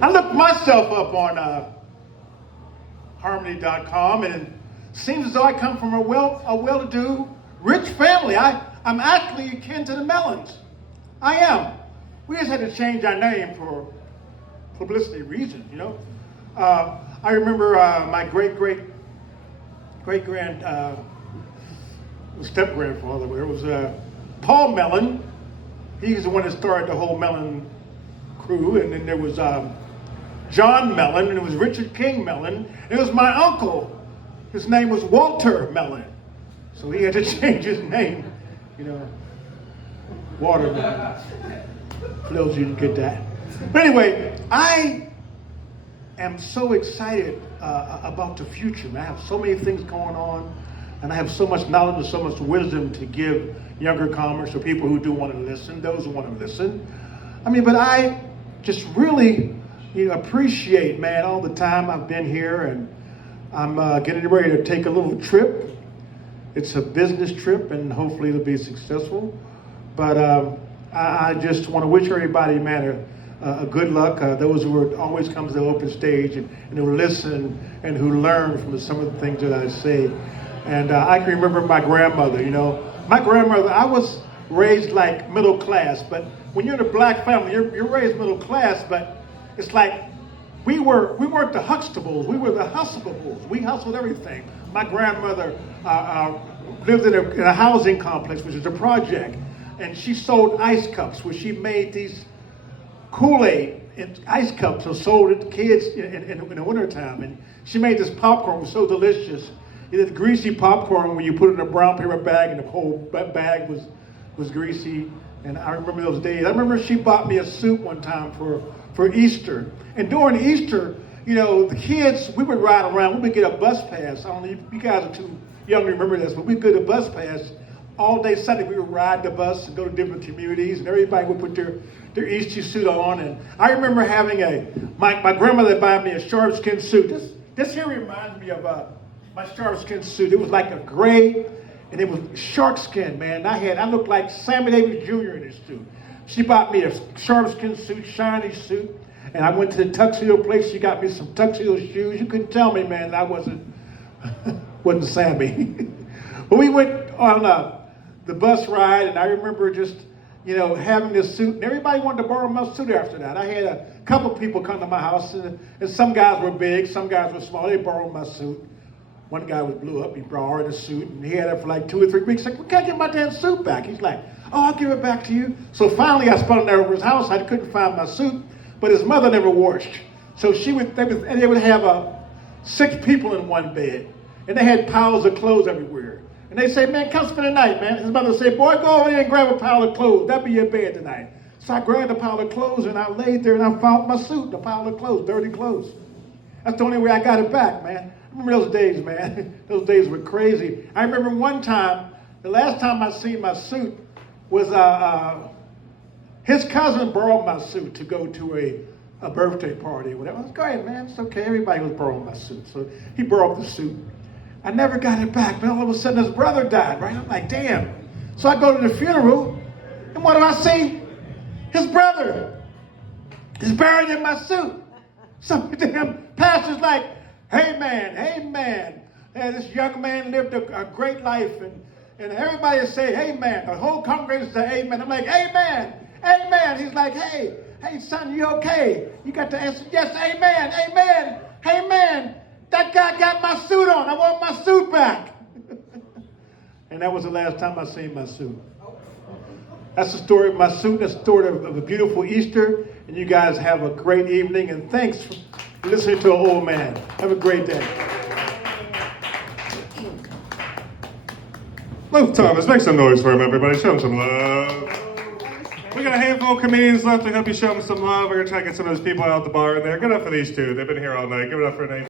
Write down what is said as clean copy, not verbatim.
I looked myself up on harmony.com, and it seems as though I come from a well-to-do, rich family. I'm actually akin to the Mellons. I am. We just had to change our name for publicity reasons, you know. I remember my great-grand step-grandfather, it was Paul Mellon. He's the one that started the whole Mellon crew, and then there was John Mellon, and it was Richard King Mellon. It was my uncle. His name was Walter Mellon. So he had to change his name, you know, Watermelon. For those of you who didn't get that. But anyway, I am so excited about the future, man. I have so many things going on, and I have so much knowledge and so much wisdom to give younger comers or people who do want to listen, those who want to listen. I mean, but I just really appreciate, man, all the time I've been here, and I'm getting ready to take a little trip. It's a business trip, and hopefully it'll be successful. But I just want to wish everybody, man, a good luck. Those who always come to the open stage and who listen and who learn from some of the things that I say. And I can remember my grandmother, My grandmother, I was raised like middle class, but when you're in a black family, you're raised middle class, but it's like we weren't the Huxtables, we were the Hustleables. We hustled everything. My grandmother lived in a housing complex, which is a project, and she sold ice cups, where she made these Kool-Aid in ice cups and sold it to kids in the wintertime. And she made this popcorn, it was so delicious. You did greasy popcorn when you put it in a brown paper bag, and the whole bag was greasy. And I remember those days. I remember she bought me a suit one time for Easter. And during Easter, the kids, we would ride around, we would get a bus pass. I don't know if you guys are too young to remember this, but we'd get a bus pass. All day Sunday, we would ride the bus and go to different communities, and everybody would put their Easter suit on. And I remember having my grandmother buy me a sharp-skin suit. This here reminds me of my sharp-skin suit. It was like a gray, and it was shark skin, man. I looked like Sammy Davis Jr. in this suit. She bought me a sharp-skin suit, shiny suit, and I went to the tuxedo place. She got me some tuxedo shoes. You couldn't tell me, man, that I wasn't Sammy. But we went on the bus ride, and I remember just, having this suit, and everybody wanted to borrow my suit after that. I had a couple people come to my house, and some guys were big, some guys were small. They borrowed my suit. One guy was blew up, he borrowed a suit, and he had it for like 2 or 3 weeks. Like, we can't get my damn suit back. He's like, oh, I'll give it back to you. So finally, I spun there over his house. I couldn't find my suit, but his mother never washed. So they would have 6 people in one bed, and they had piles of clothes everywhere. And they say, man, come spend the night, man. His mother said, boy, go over there and grab a pile of clothes. That'll be your bed tonight. So I grabbed a pile of clothes, and I laid there, and I found my suit, the pile of clothes, dirty clothes. That's the only way I got it back, man. I remember those days, man. Those days were crazy. I remember one time, the last time I seen my suit was his cousin borrowed my suit to go to a birthday party or whatever. I was go ahead, man. It's okay. Everybody was borrowing my suit. So he borrowed the suit. I never got it back, but all of a sudden his brother died, right? I'm like, damn. So I go to the funeral, and what do I see? His brother is buried in my suit. So the damn pastor's like, hey man, and this young man lived a great life, and everybody say, amen. The whole congregation say, amen. I'm like, amen. He's like, hey son, you okay? You got to answer, yes, amen. Hey man, that guy got my suit on. I want my suit back. And that was the last time I seen my suit. That's the story of my suit. That's the story of a beautiful Easter. And you guys have a great evening. And thanks for listening to an old man. Have a great day. Luke Thomas, make some noise for him, everybody. Show him some love. We got a handful of comedians left to help you show them some love. We're going to try to get some of those people out the bar in there. Good enough for these two. They've been here all night. Give it up for Nate.